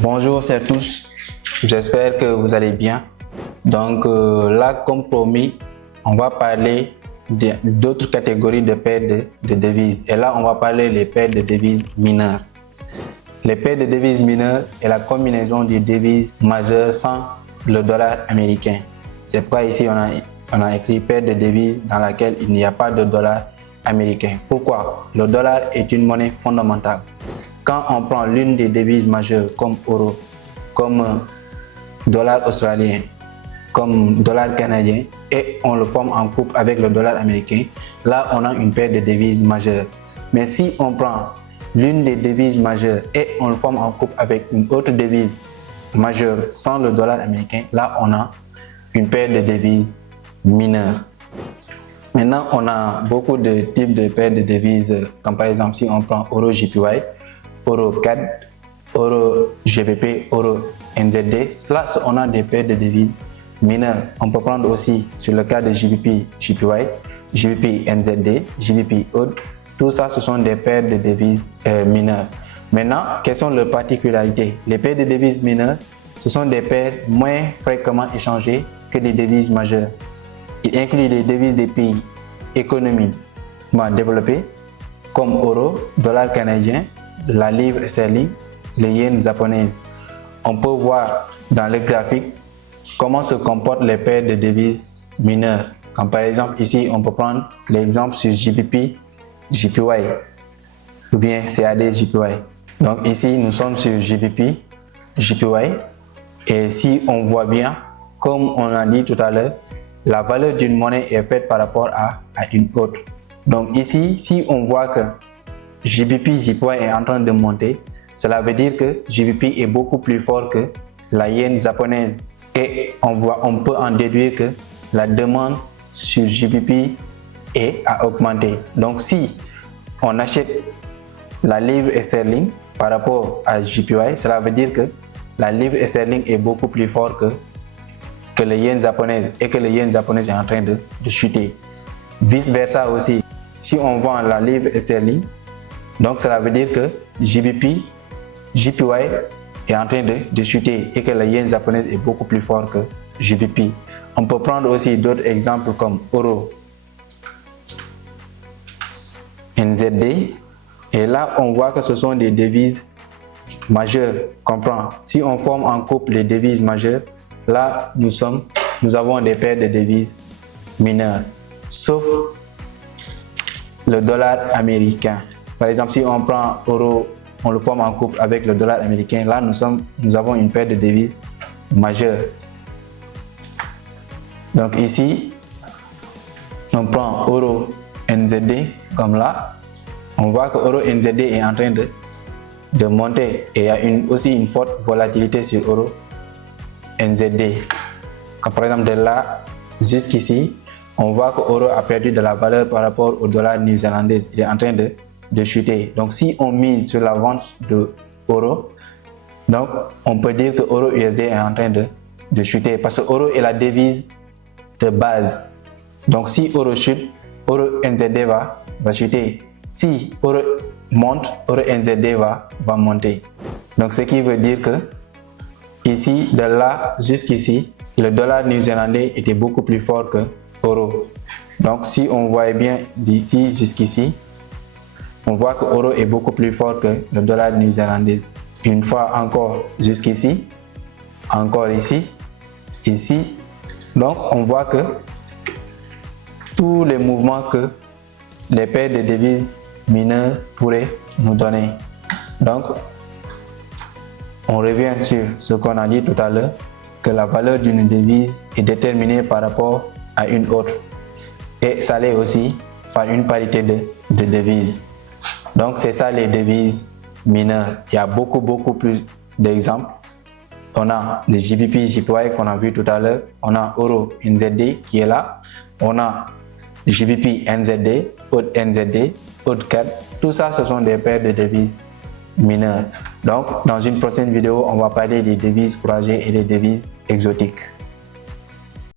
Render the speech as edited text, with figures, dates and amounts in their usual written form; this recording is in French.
Bonjour à tous, j'espère que vous allez bien. Donc là, comme promis, on va parler d'autres catégories de paires de devises. Et là, on va parler des paires de devises mineures. Les paires de devises mineures est la combinaison des devises majeures sans le dollar américain. C'est pourquoi ici, on a écrit paire de devises dans laquelle il n'y a pas de dollar américain. Pourquoi? Le dollar est une monnaie fondamentale. Quand on prend l'une des devises majeures comme euro, comme dollar australien, comme dollar canadien et on le forme en couple avec le dollar américain, là on a une paire de devises majeures. Mais si on prend l'une des devises majeures et on le forme en couple avec une autre devise majeure sans le dollar américain, là on a une paire de devises mineures. Maintenant, on a beaucoup de types de paires de devises, comme par exemple si on prend euro JPY, euro CAD, euro GBP, euro NZD. Là, on a des paires de devises mineures. On peut prendre aussi sur le cas de JBP JPY, JBP NZD, JBP AUD. Tout ça, ce sont des paires de devises mineures. Maintenant, quelles sont leurs particularités? Les paires de devises mineures, ce sont des paires moins fréquemment échangées que les devises majeures. Il inclut les devises des pays économiquement développés comme euro, dollar canadien, la livre sterling, les yens japonaises. On peut voir dans le graphique comment se comportent les paires de devises mineures. Comme par exemple ici, on peut prendre l'exemple sur JPY JPY ou bien CAD JPY. Donc ici, nous sommes sur JPY JPY et si on voit bien, comme on a dit tout à l'heure, la valeur d'une monnaie est faite par rapport à une autre. Donc ici, si on voit que JPY JPY est en train de monter, cela veut dire que JPY est beaucoup plus fort que la yen japonaise. Et on peut en déduire que la demande sur JPY a augmenté. Donc si on achète la livre sterling par rapport à JPY, cela veut dire que la livre sterling est beaucoup plus fort que le yen japonaise et que le yen japonaise est en train de chuter. Vice versa aussi, si on vend la livre sterling, donc cela veut dire que JPY est en train de chuter et que le yen japonaise est beaucoup plus fort que JPY. On peut prendre aussi d'autres exemples comme euro NZD et là on voit que ce sont des devises majeures. Comprends? Si on forme en couple les devises majeures, là nous avons des paires de devises mineures, sauf le dollar américain. Par exemple, si on prend euro, on le forme en couple avec le dollar américain, là nous avons une paire de devises majeures. Donc ici, on prend euro NZD comme là, on voit que euro NZD est en train de monter et il y a aussi une forte volatilité sur euro NZD. Comme par exemple de là jusqu'ici, on voit que l'euro a perdu de la valeur par rapport au dollar néo-zélandais. Il est en train de chuter. Donc si on mise sur la vente de euro, donc on peut dire que euro USD est en train de chuter parce que euro est la devise de base. Donc si euro chute, euro NZD va chuter. Si euro monte, euro NZD va monter. Donc ce qui veut dire que ici, de là jusqu'ici, le dollar néo-zélandais était beaucoup plus fort que l'euro. Donc si on voit bien d'ici jusqu'ici, on voit que l'euro est beaucoup plus fort que le dollar néo-zélandais. Une fois encore jusqu'ici, encore ici, ici. Donc on voit que tous les mouvements que les paires de devises mineures pourraient nous donner. Donc on revient sur ce qu'on a dit tout à l'heure, que la valeur d'une devise est déterminée par rapport à une autre. Et ça l'est aussi par une parité de devises. Donc c'est ça les devises mineures. Il y a beaucoup plus d'exemples. On a des JPY JPY qu'on a vu tout à l'heure. On a euro NZD qui est là. On a JPY NZD, AUD NZD, AUD CAD. Tout ça, ce sont des paires de devises mineures. Donc, dans une prochaine vidéo, on va parler des devises courageuses et des devises exotiques.